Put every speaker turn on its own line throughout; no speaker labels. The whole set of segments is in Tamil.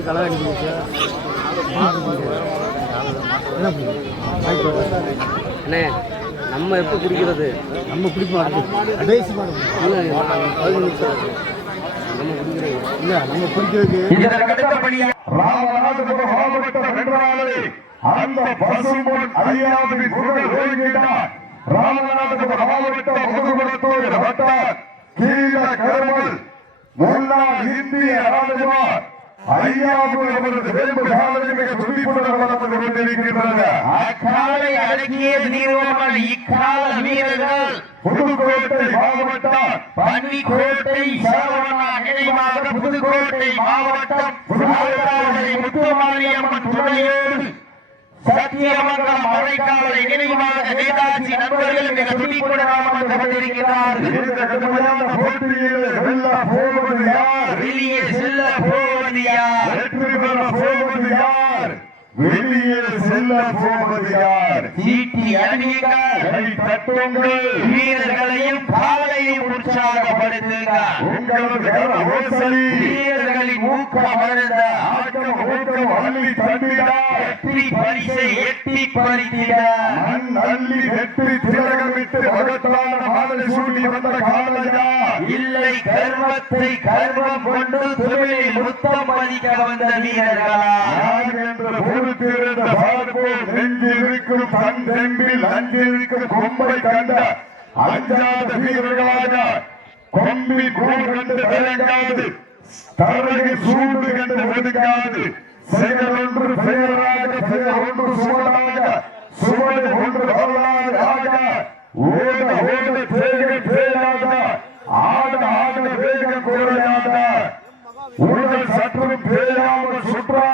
மாடு களை அடிக்கிச்சு
அண்ணே நம்ம எப்போ குடிக்கிறது?
நம்ம பிடிக்க மாட்டோம்.
நிமிஷம் நம்ம குடிக்கிறது
இல்ல நம்ம
இதற்கடுத்தபடியாக ராமநாதபுரம் அந்த பசும்பொன் வட்டார் கீழ கருமல் முன்னாள் இந்திய ராணுவ புதுக்கோட்டை மாவட்டம்
பன்னிக்கோட்டை புதுக்கோட்டை மாவட்டம் முத்துமாரியம்மன் துணையோடு சத்தியமங்கலம் மழைக்காலை நினைவாக நேதாஜி நண்பர்கள் மிக துடிப்புடன் அமர்ந்து கொண்டிருக்கிறார்கள்
இந்த கடுமையான போட்டியில் வெல்ல போவது யார்
வெளியே செல்ல போவது யார்?
வெற்றி பெற போவது யார் வெளியே செல்ல போவது யார்?
சீட்டி அணியுங்கள்.
தட்டுங்கள்
வீரர்களையும் காலையும் உற்சாகப்படுத்துங்கள்.
உங்களது ஓசை
வீரர்களின் ஊக்கம் அருந்த
ஆக்கம் ஊக்கம் அள்ளி தந்திட.
வெற்றி பரிசை எட்டி பறித்திட.
மண் அள்ளி வெற்றி திலகமிட்டு மகத்தான மாலை சூடி வந்த காலையா
இல்லை கர்வத்தை கர்வம் கொண்டு தொழிலை முத்தம் பதிக்க வந்த வீரர்களா?
யார் என்று பொறுத்திருந்த பார்ப்போம் நெஞ்சிருக்கும் தன் தெம்பில் அஞ்சிருக்கும் கொம்பை கண்ட அஞ்சாத வீரர்களாக. கொம்பி கூர் கண்டு விளங்காது. தரகு சூடு கண்டு ஒதுக்காது செயல் ஒன்று பெயராக பெயர் ஒன்று சுவடாக. சுவடு ஒன்று வரலாறு ஓட ஓட தேக தேயாத ஆட ஆட வேக குரலாக உடல் சற்றும் பேயாமல் சுற்றா.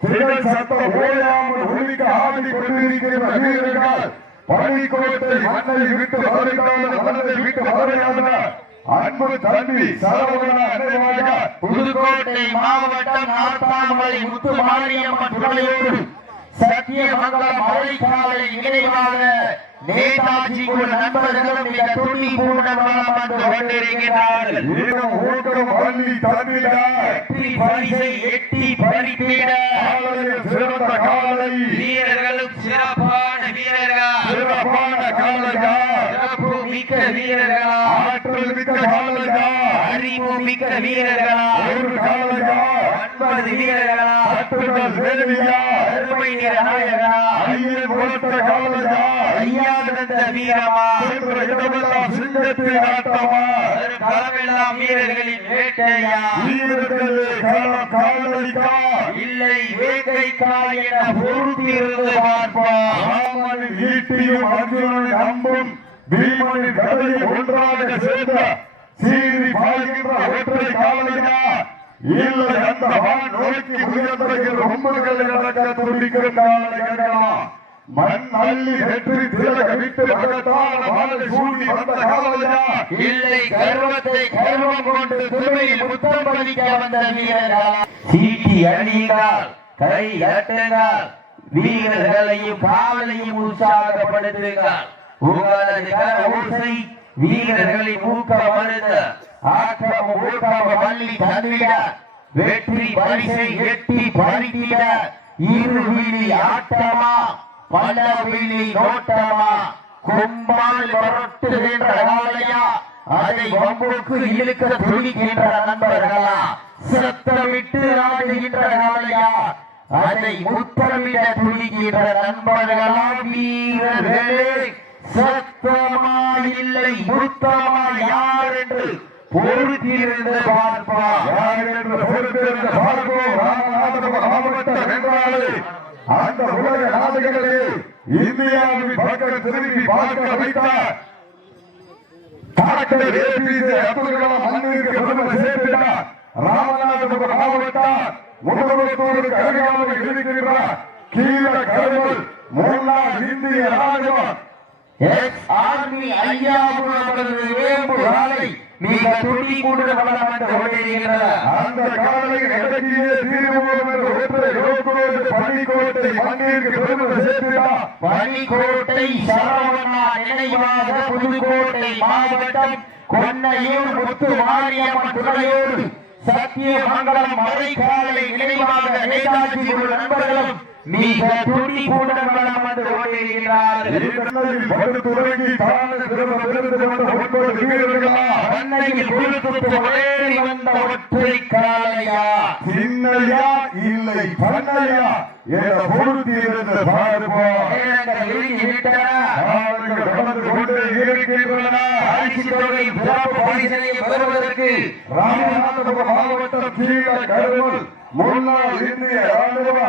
திரை சத்தம் ஓயாமல் ஒழிக்க ஆடி கொண்டிருக்கிற வீரர்கள். பள்ளிக்கோட்டை மண்ணை விட்டு வருகிறான மனதை விட்டு வரையாத அன்பு தம்பி சரவண
புதுக்கோட்டை மாவட்டம் நாத்தாமலை முத்து மாரியம்மன் துணையோடு சத்தியமங்கலம் மழைக்காலை நினைவாக நேதாஜி குழு நண்பர்களும் மிக துணி பூர்ணமாக வந்து கொண்டிருக்கிறார்கள்.
வீரம் ஊக்கம் வள்ளி தந்திட
வெற்றி பரிசை எட்டி பறித்திட.
காலையில் சிறந்த காலை
வீரர்களும் சிறப்பான வீரர்கள்?
சிறப்பான காலையா
சிறப்பு மிக்க வீரர்களா?
ஆற்றல் மிக்க காலையா
அறிவு மிக்க வீரர்களா?
ஒரு காலையா
ஒன்பது வீரர்களா?
கட்டுதல் வேலியா?
அருமை நிற நாயகனா?
ஐயன் உழைத்த காலையா
ஐயா கிடந்த வீரமா?
இடமெல்லாம் சிங்கத்தின் ஆட்டமா?
களமெல்லாம் வீரர்களின் வேட்டையா?
வீரர்களே களம் காலடிக்கா?
இல்லை வேட்டைக்கா என பொறுத்திருந்து பார்ப்போம்.
ராமனின் ஈட்டியும் அர்ஜுனனின் அம்பும் பீமனின் கதையும் ஒன்றாக சேர்ந்த சீறி பாய்கின்ற ஒற்றை காலையா இல்லை அந்த வான் நோக்கி உயர்ந்திருக்கிற ரொம்புகள் நடக்க காலைகளா மண் அள்ளி வெற்றி திலக விட்டு மகத்தான வாழை சூடி வந்த காலையா
இல்லை கர்வத்தை கர்வம் கொண்டு துணை முத்தம் பதிக்க வந்த வீரர்களா சீட்டி அணியுங்கள் கை அட்டுங்கள் வீரர்களையும் காவலையும் உற்சாகப்படுத்துகிறார். உங்களது கர ஓசை வீரர்களை ஊக்கம் அருந்த ஆக்கம் ஊக்கம் மல்லி தந்திட வெற்றி பரிசை எட்டி பறித்திட இரு வீழி ஆட்டமா பல வீழி நோட்டமா கும்பால் புரட்டுகின்ற காலையா அதை வம்புக்கு இழுக்க துணிக்கின்ற நண்பர்களா சத்தமிட்டு ஆடுகின்ற காலையா அதை முத்தமிட துடிக்கின்ற நண்பர்களா வீரர்களே சத்தமா இல்லை முத்தமா யார் என்று பொறுத்திருந்து பார்ப்பார்
யார் என்று பொறுத்திருந்த பார்ப்போம். ராமநாதபுரம் மாவட்டம் என்றாலே அந்த உலக நாடுகளிலே இந்தியாவின் பக்கம் திரும்பி பார்க்க வைத்தார். டாக்டர் ஏபிஜே அப்துல் கலாம் மண்ணிற்கு பெருமை சேர்த்தினார் ராமநாதபுரம் மாவட்டம் முதல்வத்தூருக்கு அருகாமையில் இருக்கிறார் கீழ கடவுள் முன்னாள் இந்திய ராணுவம்.
எக்ஸ் ஆர்மி ஐயா அவர்களது வேம்பு காலை மிக
அந்த காலையில் இடக்கியே தீர்வோம் என்று ஒற்றை யோகோடு பள்ளிக்கோட்டை மண்ணிற்கு பெருமை
சரவணா நினைவாக புதுக்கோட்டை மாவட்டம் கொன்னையூர் முத்து மாரியம்மன் துணையோடு சத்தியமங்கலம் மறை காலை நினைவாக நேதாஜி நண்பர்களும் மிக துடி கூட்டம் வந்து கொண்டிருக்கிறார்கள்.
இக்கண்ணலில் பட்டு துறங்கி தான சிறந்த விருந்து கொண்ட ஒன்பது வீரர்களா
அன்னையில் குழுத்துக்கு முன்னேறி வந்த ஒற்றை காலையா
சின்னையா இல்லை பண்ணையா என பொருத்தி இருந்த பார்ப்போம்.
நேரங்கள் நெருங்கி விட்டன.
காலங்கள் கடந்து கொண்டே இருக்கின்றன
பரிசு
ராமநாதபுரம் மாவட்டம் கீழ கருமல் முன்னாள் இந்திய ராணுவ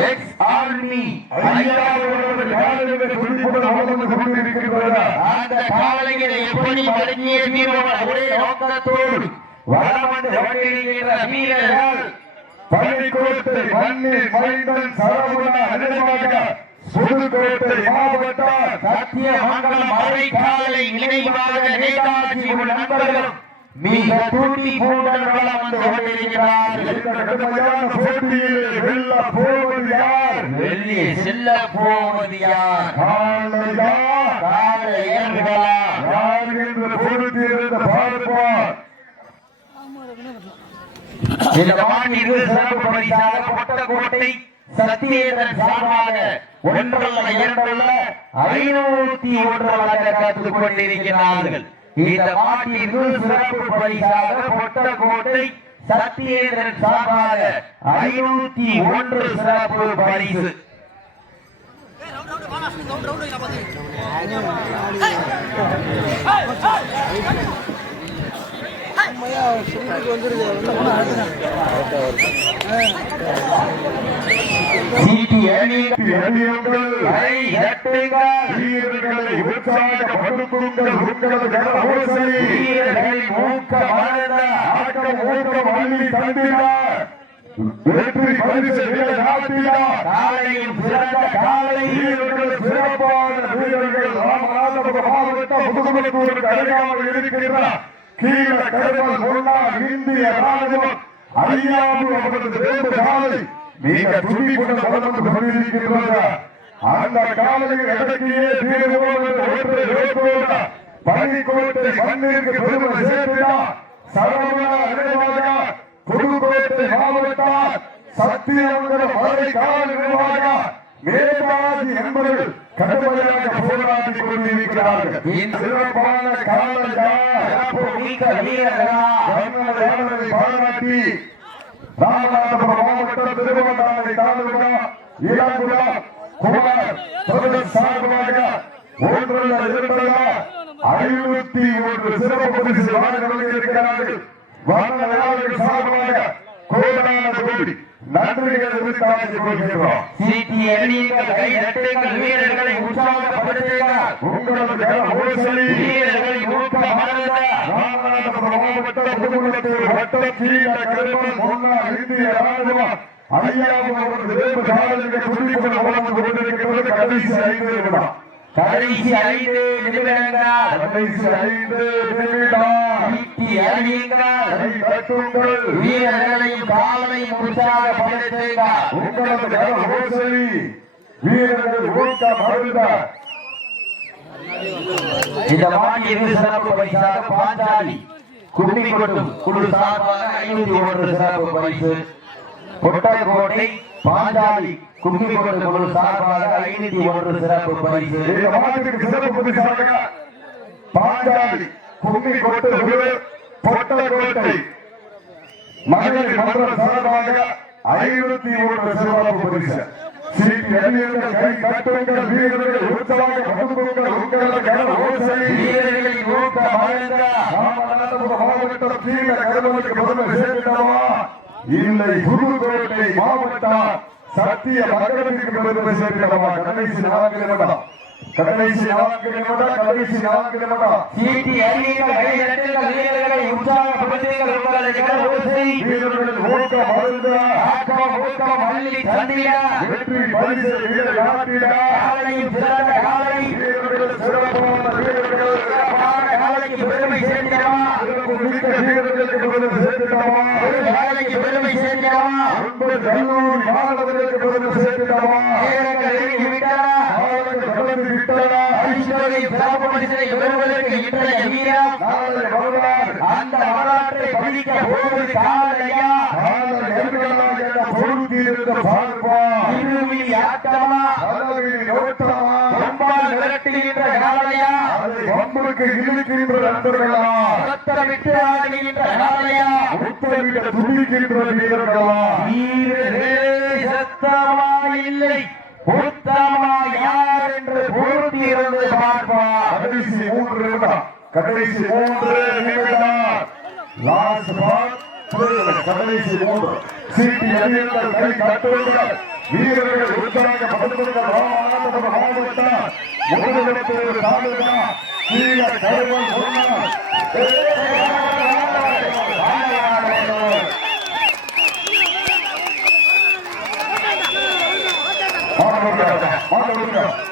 எக்ஸ் ஆர்மி
ஐயாவது காலையில் குறிப்புடன் வளர்ந்து கொண்டிருக்கின்றன
அந்த காலையில் எப்படி வழங்கிய வீரர்கள் ஒரே நோக்கத்தோடு வளம் வந்து வீரர்கள்
பள்ளிக்கோட்டை மண்ணில் மைந்தன் சரவுடன் நினைவாக புதுக்கோட்டை மாவட்டம்
சத்தியமங்கலம் மறை காலை நினைவாக நேதாஜி நண்பர்களும் மிக தூண்டி வந்து கொண்டிருக்கிறார்கள்
இந்த கடுமையான போட்டியிலே வெல்ல போவது யார்?
வெளியே செல்ல போவது யார்?
காலையா?
காலையர்களா
யார் என்று பொறுத்திருந்த பார்ப்போம்.
இந்த மாநில சிறப்பு பரிசாக பொட்டக்கோட்டை சத்தியேந்திரன் சார்பாக ஒன்றல்ல இரண்டல்ல ஐநூத்தி ஒன்று வழங்க கற்றுக் கொண்டிருக்கிறார்கள். இந்த மாட்டிற்கு சிறப்பு பரிசாக பொட்டக்கோட்டை சத்தியேந்திரன் சார்பாக ஐநூத்தி ஒன்று சிறப்பு பரிசு. சீட்டி அணிகள்
அடியுங்கள்
கை தட்டுங்கள்
வீரர்களை உற்சாகப்படுத்துங்கள் உங்களது கரகோசை
வீரர்களின் ஊக்க மனத
ஆக்கம் ஊக்கம் அள்ளி தந்தினார் வெற்றி பரிசு நிலை
காலையும் சிறந்த காலை
வீரர்கள் சிறப்பான வீரர்கள் ராமநாதபுரம் மாவட்டம் முதுகுளத்தூருக்கு அருகாமல் இருக்கின்ற கீழ கருவல் முன்னாள் இந்திய ராணுவம் அவரது காலை மிக துடிப்புடன் வளர்ந்து கொண்டிருக்கின்றது அந்த காலையில் அடக்கியே தீர்வோம் நோக்கோடு பள்ளிக்கோட்டை மண்ணிற்கு பெருமை சேர்த்தினார் சரவணா நினைவாக புதுக்கோட்டை மாவட்டம் சத்தியமங்கலம் மதுரை கால நிர்வாக? நேதாஜி என்பவர்கள் கடுமையாக போராடி கொண்டிருக்கிறார்கள். சிறப்பான கர்நாடகாவை பாராட்டி ராமநாதபுரம் மாவட்டம் திருவண்ணாமலை தாலுகா இளங்குளம் குமார் பிரதேச சார்பாக ஒன்றல்ல இரண்டல்ல ஐநூத்தி ஒன்று சிறப்பு பரிசு வழங்க இருக்கிறார்கள். வண்ண சார்பாக கோடான கோடி நன்றிகள் உரித்தாக்கிக் கொள்கின்றோம்.
சீட்டி அணிகள் கை தட்டுங்கள் வீரர்களை உற்சாகப்படுத்துங்கள்
உங்களது கர ஓசை
வீரர்களின் ஊக்க மனத
ராமநாதபுரம் மாவட்டம் புதுக்குளத்தூர் கருமன் முன்னாள் இந்திய ராணுவம் ஐயாவும் அவரது வேம்பு காலையில் துடிப்புடன் வளர்ந்து கொண்டிருக்கிறது கடைசி ஐந்து நிமிடம்
கடைசி ஐந்து நிமிடங்கள்
கடைசி ஐந்து நிமிடம்
சீட்டி வீரர்களையும் காலையும்
உங்களது வீரர்கள் ஊக்கம்
இந்த மாட்டிற்கு சிறப்பு பரிசாக பாஞ்சாலி கும்மி கொட்டும் குழு சார்பாக ஐநூத்தி ஒன்று சிறப்பு பரிசு. கொட்டக்கோட்டை பாஞ்சாலி கும்மி கொட்டும் குழு சார்பாக ஐநூத்தி ஒன்று சிறப்பு பரிசு.
இந்த மாட்டுக்கு சிறப்பு பரிசாக பாஞ்சாலி கும்மி கொட்டும் குழு பொட்டக்கோட்டை மகளிர் மன்ற சார்பாக ஐநூத்தி ஒன்று சிறப்பு பரிசு. சீட்டி அணியுங்கள் கை கட்டுங்கள் வீரர்கள் உற்சாக படுத்துங்கள் உங்களது கர ஓசை.
வீரர்களின் ஊக்க மகிழ்ந்த
ராமநாதபுரம் மாவட்டம் கீழ கருவலுக்கு பெருமை சேர்க்கிறவா இல்லை புதுக்கோட்டை மாவட்டம் சத்திய மகரத்திற்கு பெருமை சேர்க்கிறவா கடைசி நான்கு நிமிடம். கடைசி நான்கு நிமிடம் கடைசி நான்கு நிமிடம்.
சீட்டி அணிகள் கைதட்டுங்கள் வீரர்களை உற்சாகப்படுத்துங்கள் உங்களது கடவுசை
வீரர்களின் ஊக்கம் பரிசு வீர நாட்டிட
காலையும் சிறந்த
சிறப்பான
காலைக்கு பெருமை
மிக்க வீரர்களுக்கு பெருமை
பரிசனை பெறுவதற்கு இன்றைய வீரம். அந்த வரலாற்றை பதிக்க போவது காலையா?
நாளை எதிர்கொள்ளாத என பொருத்தியிருந்த பார்ப்பார்
இருவி ஆட்டமா
அளவில் நோட்டமா
கொம்பால் விரட்டுகின்ற காலையா
வம்புக்கு இழுக்கின்ற நண்பர்களா.
ரத்தமிட்டு ஆடுகின்ற காலையா
உத்தரவிட துடிக்கின்ற வீரர்களா.
வீரரே சத்தமா இல்லை. உத்தமா யார் என்று பொருத்தி இருந்து பார்ப்பார்
கடைசி மூன்று கடைசி மூன்று லாஸ்ட் பால் கடைசி மூன்று சீட்டி அறிவியல் கை தட்டுவீர்கள் வீரர்கள் உறுதியாக பகிர்ந்துகள் முதலிடத்தில் தாழ்ந்தா தீய கருவன் மாணவர்கள் மாணவர்கள்.